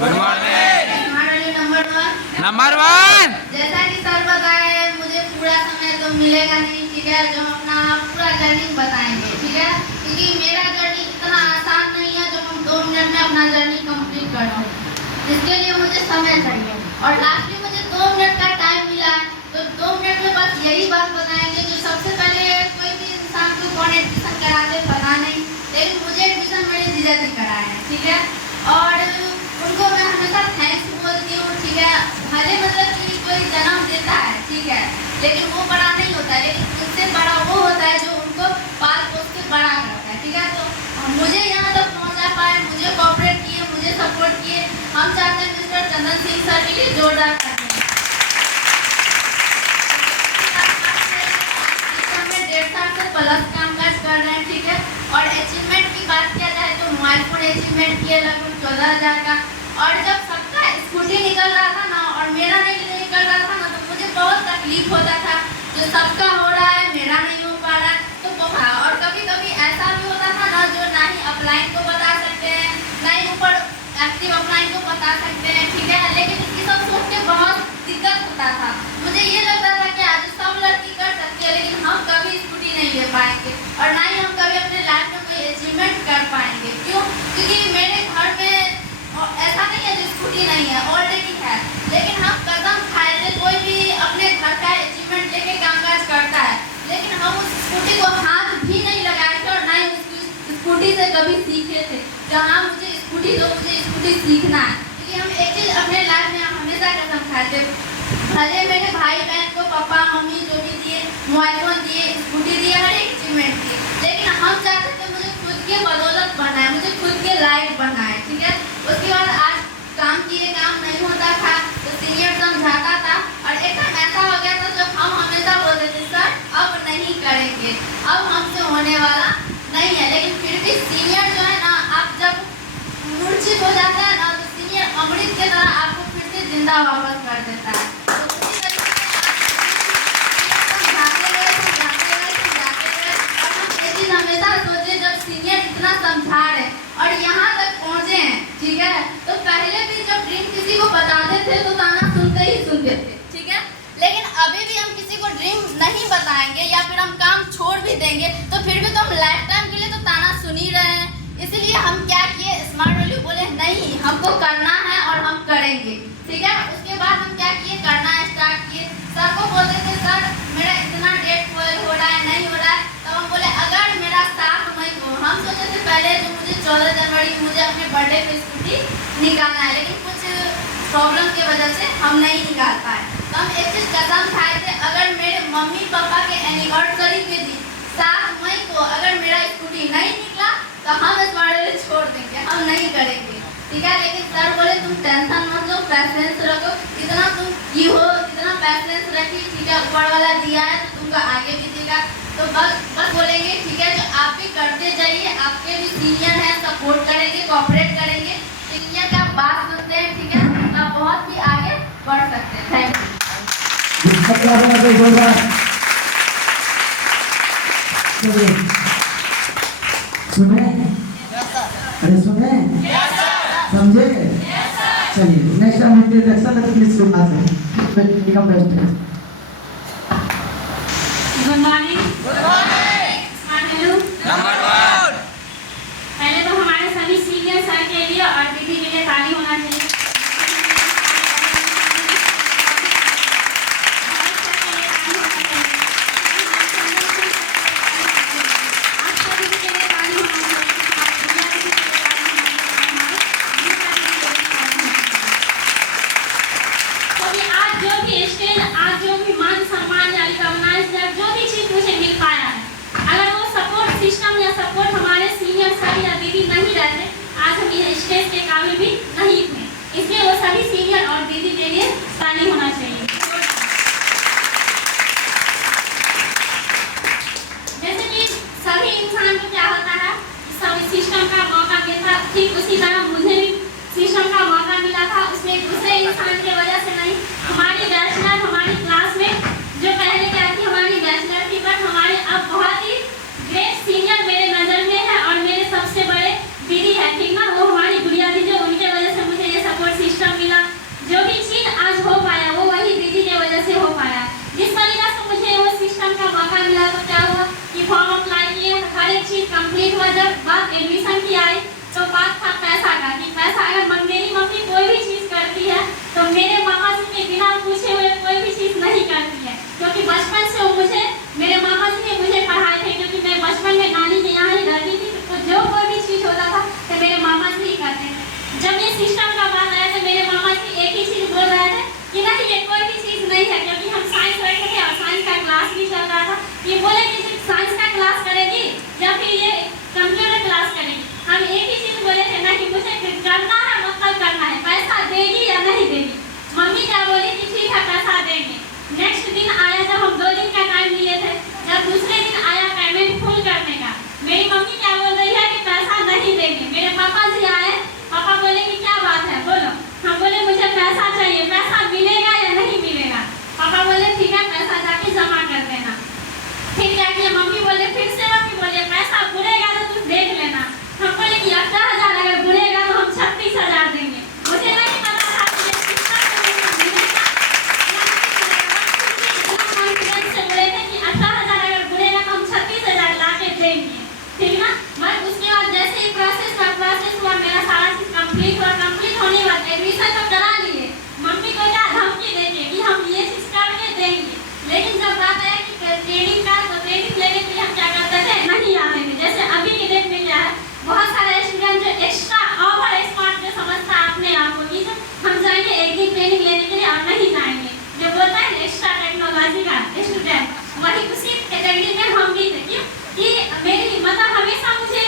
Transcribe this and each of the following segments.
Good morning. Number 1। जैसा कि sir बताए, मुझे पूरा समय तो मिलेगा नहीं, ठीक है, जो हम अपना पूरा जर्नी बताएंगे, ठीक है, क्योंकि मेरा जर्नी इतना आसान नहीं है जो हम 2 मिनट में अपना जर्नी कंप्लीट कर दें। इसके लिए मुझे समय चाहिए और लास्टली मुझे 2 मिनट का टाइम मिला है, तो 2 मिनट में बस यही बात बताएंगे जो सबसे पहले कोई भी इंसान को कौन एडमिशन कराते पता नहीं, लेकिन मुझे एडमिशन मेरे जीजा जी कराए हैं, ठीक है, और उनको मैं हमेशा थैंक्स बोलती हूँ, ठीक है। भले मतलब कि कोई जन्म देता है, ठीक है, लेकिन वो बड़ा नहीं होता है, लेकिन उससे बड़ा वो होता है जो उनको पाल पोस के बड़ा करता है, ठीक है। तो मुझे यहाँ तक पहुँचा पाए, मुझे कोऑपरेट किए, मुझे सपोर्ट किए, हम चाहते हैं मिस्टर चंदन सिंह सर के लिए जोरदार तालियां। 1.5 साल से प्लस कामकाज कर रहे हैं, ठीक है, और अचीवमेंट की बात किया जाए तो मोबाइल फोन अचीवमेंट किए लगभग 14,000 का, और जब सबका स्कूटी निकल रहा था ना और मेरा नहीं निकल रहा था ना, तो मुझे बहुत तकलीफ होता था, जो सबका हो रहा है मेरा नहीं हो पा रहा है, तो बहुत, और कभी कभी ऐसा भी होता था ना जो ना ही अपलाइन को बता सकते हैं, ना ही ऊपर एक्टिव अपलाइन को बता सकते हैं, ठीक है, लेकिन इसकी सब सोच के बहुत दिक्कत होता था। मुझे ये लगता था कि आज सब लड़की कर सकती है, लेकिन हम कभी स्कूटी नहीं ले पाएंगे और ना ही हम कभी अपने लाइफ में कोई अचीवमेंट कर पाएंगे। क्यों? क्योंकि मेरे घर में ऐसा नहीं है जो स्कूटी नहीं है, ऑलरेडी है, लेकिन हम कदम खाए थे, कोई भी अपने घर का अचीवमेंट लेके कामकाज करता है, लेकिन हम उस स्कूटी को हाथ भी नहीं लगाए थे और ना ही उस स्कूटी से कभी सीखे थे। जहाँ मुझे स्कूटी दो, मुझे स्कूटी सीखना है, क्योंकि हम एक चीज़ अपने लाइफ में हमेशा कदम खाए थे। भले मेरे भाई बहन को पापा मम्मी जो भी दिए, मोबाइल फोन दिए, स्कूटी दिए, हर एक अचीवमेंट दिए, लेकिन हम चाहते थे मुझे खुद के बदौलत बनना है, मुझे खुद के लायक बनना है, ठीक है। उसके बाद आज काम किए काम नहीं होता था तो सीनियर समझाता था, और एक टाइम ऐसा हो गया था जब हम हमेशा बोलते थे सर अब नहीं करेंगे, अब हमसे होने वाला नहीं है, लेकिन फिर भी सीनियर जो है ना, आप जब मूर्छित हो जाता है ना, तो सीनियर अमृत के तरह आपको फिर से जिंदा वापस कर देता है। हमेशा सोचे जब सीनियर इतना समझा रहे और यहाँ तक पहुँचे हैं, ठीक है, तो पहले भी जब ड्रीम किसी को बताते थे तो ताना सुनते ही सुनते थे, ठीक है, लेकिन अभी भी हम किसी को ड्रीम नहीं बताएंगे या फिर हम काम छोड़ भी देंगे तो फिर भी तो हम लाइफ टाइम के लिए तो ताना सुन ही रहे हैं। इसीलिए हम क्या किए, स्मार्ट वैल्यू बोले नहीं हमको करना है और हम करेंगे, ठीक है। उसके बाद हम क्या किए, करना स्टार्ट किए। सर को बोलते थे सर मेरा इतना डेट फेल हो रहा है, नहीं हो रहा है, तो हम बोले अगर मेरा 7 मई को, हम सोचे थे पहले जो मुझे 14 जनवरी मुझे अपने बर्थडे पे स्कूटी निकालना है, लेकिन कुछ प्रॉब्लम की वजह से हम नहीं निकाल पाए, तो हम एक चीज़ कसम खाए थे, अगर मेरे मम्मी पापा के एनिवर्सरी के दिन 7 मई को अगर मेरा स्कूटी नहीं निकला तो हम इस बारे छोड़ देंगे, हम नहीं करेंगे, ठीक है। लेकिन सर बोले तुम टेंशन मत लो, पैसेंस रखो, इतना तुम की हो इतना पैसेंस रखी, ठीक है, ऊपर वाला दिया है तो तुमको आगे भी देगा, तो बस बोलेंगे ठीक है, जो आप भी करते जाइए, आपके भी सीनियर हैं, सपोर्ट करेंगे, कोऑपरेट करेंगे, सीनियर का बात सुनते हैं, ठीक है, तो आप बहुत ही आगे बढ़ सकते हैं। Thank you. सुने? अरे सुने? समझे? चलिए नेक्स्ट हम इंट्रोडक्शन प्लीज सुनना चाहिए। Good morning. नंबर 1। पहले तो हमारे सभी सीनियर सर के लिए और दीदी के लिए ताली होना चाहिए। सपोर्ट हमारे सीनियर सर या दीदी नहीं रहते, आज हम ये स्टेज के काबिल भी नहीं थे, इसलिए वो सभी सीनियर और दीदी के लिए ताली होना चाहिए। जैसे कि सभी इंसान को क्या होता है, सभी सिस्टम का मौका मिलता, ठीक उसी तरह मुझे भी सिस्टम का मौका मिला था, उसमें दूसरे इंसान की वजह से नहीं। हमारी बैचलर हमारी क्लास में जो पहले क्या थी, हमारी बैचलर थी, बट हमारे अब बहुत ही ग्रेट सीनियर मेरे नज़र में है और मेरे सबसे बड़े दीदी है, ठीक ना, वो हमारी गुड़िया थी, जो उनके वजह से मुझे ये सपोर्ट किए, मम्मी बोले फिर से मम्मी बोले पैसा बुड़ेगा तो तुम देख लेना। हम बोले कि 18,000 अगर बुड़ेगा तो हम 36,000 देंगे। मुझे नहीं पता था कि ये कितना मिलेगा, कॉन्फिडेंस से बोले थे कि 18,000 अगर बुड़ेगा तो हम 36,000 ला के देंगे, ठीक ना। मैं उसके बाद जैसे ही प्रोसेस हुआ मेरा सारा चीज कंप्लीट हुआ। कंप्लीट होने के बाद एडमिशन तो करा लिए, मम्मी को क्या धमकी देके कि हम ये चीज करके देंगे, लेकिन जब बात आया कि ट्रेनिंग का तो ट्रेनिंग लेने के लिए हम क्या करते थे, नहीं आते थे। जैसे अभी के डेट में क्या है, बहुत सारे स्टूडेंट जो एक्स्ट्रा ओवर स्मार्ट जो समझता है अपने आप को कि हम जाएंगे एक दिन ट्रेनिंग लेने के लिए और नहीं जाएंगे, जो बोलता है एक्स्ट्रा टेक्नोलॉजी का स्टूडेंट, वही उसी कैटेगरी में हम भी थे। क्यों कि मेरी मतलब हमेशा मुझे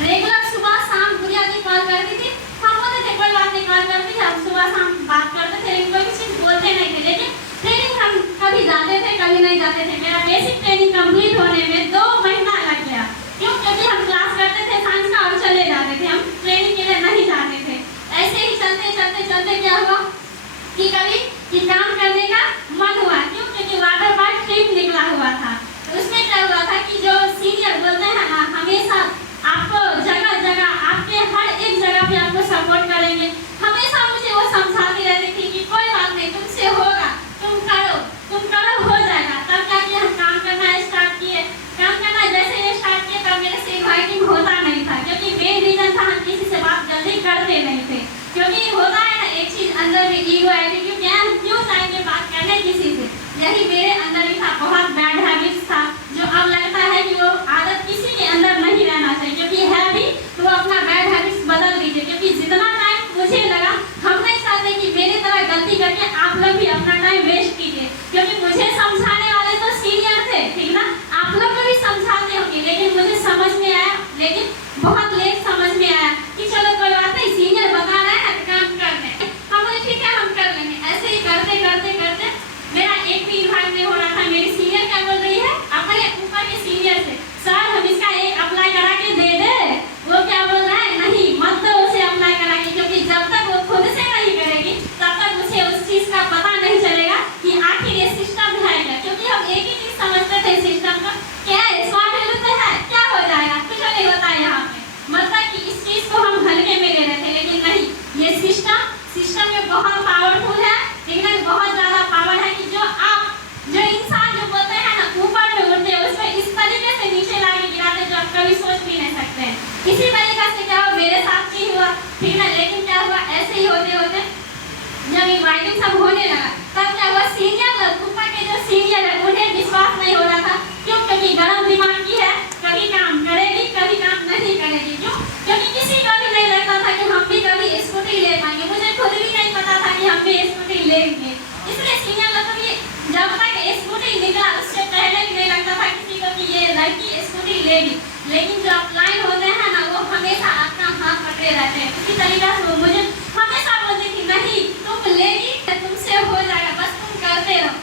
रेगुलर सुबह शाम गुड़िया जी कॉल करती थी, हम बोलते थे कोई बात नहीं, कॉल करती थी, हम सुबह शाम बात करते थे, लेकिन कोई चीज बोलते नहीं थे। लेकिन ट्रेनिंग हम कभी जाते थे कभी नहीं जाते थे। मेरा बेसिक ट्रेनिंग कंप्लीट होने में 2 महीना लग गया। क्यों? क्योंकि हम क्लास करते थे साइंस का और चले जाते थे, हम ट्रेनिंग के लिए नहीं जाते थे। ऐसे ही चलते चलते चलते क्या हुआ कि कभी कि काम करने का मन हुआ। क्यों? क्योंकि वाटर पार्क ट्रिप निकला हुआ था। तो उसमें क्या हुआ था कि जो सीनियर बोलते हैं ना, हमेशा आपको जगह जगह आपके हर एक जगह पे आपको सपोर्ट करेंगे, हमेशा मुझे वो समझाती रहती थी कि कोई बात नहीं, तुमसे होगा, तुम करो हो जाएगा। तब क्या किया, हम काम करना स्टार्ट किए। काम करना जैसे स्टार्ट किए तब मेरे से इनवाइटिंग होता नहीं था, क्योंकि मेन रीजन था हम किसी से बात जल्दी करते नहीं थे। क्योंकि होता है ना एक चीज अंदर में ईगो एटीट्यूड, क्या हम क्यों चाहेंगे बात करने किसी से, यही मेरे अंदर भी था। बहुत बैड हैबिट्स था जो अब लगता है कि वो आदत किसी के अंदर नहीं रहना चाहिए, क्योंकि है भी तो अपना बैड हैबिट्स बदल दीजिए। क्योंकि जितना टाइम मुझे लगा, हम नहीं चाहते कि मेरी तरह गलती करके आप लोग भी अपना टाइम वेस्ट कीजिए, क्योंकि मुझे समझाने वाले तो सीनियर थे, ठीक ना, आप लोग को भी समझाते होंगे, लेकिन मुझे समझ में आया, लेकिन बहुत लेट समझ में आया कि चलो कोई बात नहीं, सीनियर बता रहे हैं तो काम कर लें। हम बोले ठीक है हम कर लेंगे। ऐसे ही करते करते करते मेरा एक भी इन्वाइट नहीं हो रहा था। मेरी सीनियर क्या बोल रही है अपने ऊपर के सीनियर से, सर हम इसका एक अप्लाई करा के दे दे। वो क्या बोल रहा है, नहीं मत दो उसे अप्लाई करा के, क्योंकि जब तक वो खुद से नहीं करेगी तब तक उसे उस चीज का पता नहीं चलेगा कि आखिर ये सिस्टम है क्या। क्योंकि हम एक ही चीज समझते थे सिस्टम का, क्या है स्मार्ट वैल्यू तो है, क्या हो जाएगा, कुछ नहीं होता है यहाँ पे, मतलब कि इस चीज को हम हल्के में ले रहे थे। लेकिन नहीं, ये सिस्टम में बहुत पावरफुल है, लेकिन बहुत ज्यादा पावर है कि जो इंसान जो बोलते हैं ना ऊपर में उड़ते हैं, उसमें इस तरीके से नीचे लाके गिराते जो आप कभी सोच भी नहीं सकते हैं। इसी तरीके से क्या हुआ, मेरे साथ भी हुआ, ठीक है। लेकिन क्या हुआ, ऐसे ही होते होते जब इनवाइटिंग सब होने लगा तब क्या हुआ, सीनियर लोग ऊपर के जो सीनियर है उन्हें विश्वास नहीं हो रहा था। क्यों? क्योंकि गरम दिमाग की है, कभी काम करेगी कभी काम नहीं करेगी। क्यों? क्योंकि किसी का भी नहीं लगता था कि हम भी कभी स्कूटी ले पाएंगे। मुझे खुद भी नहीं पता था कि हम भी स्कूटी लेंगे। इसलिए सीनियर लोग भी जब तक स्कूटी निकला उससे पहले भी नहीं लगता था किसी को कि ये लड़की स्कूटी लेगी। लेकिन जो अपलाइन होते हैं ना वो हमेशा आपका हाथ पकड़े रहते हैं। इसी तरीके से वो मुझे हमेशा बोलती थी नहीं तुम लेगी, तुमसे हो जाएगा, बस तुम करते रहो।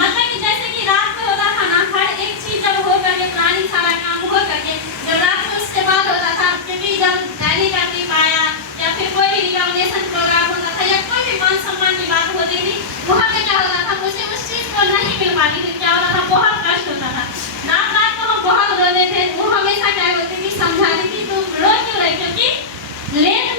मतलब कि जैसे कि रात में होता था ना, हर एक चीज जब हो करके प्लानिंग सारा काम हो करके जब रात में उसके बाद होता था, क्योंकि जब रैली करती पाया या फिर कोई भी रिकॉग्निशन प्रोग्राम होता था या कोई भी मान सम्मान की बात होती थी, वहाँ पे क्या होता था, मुझे उस चीज को नहीं मिल पाती थी। क्या होता था, बहुत कष्ट होता था। रात को हम बहुत रोते थे। वो हमेशा क्या बोलती थी, समझाती थी तुम रो क्यों रही, क्योंकि लेट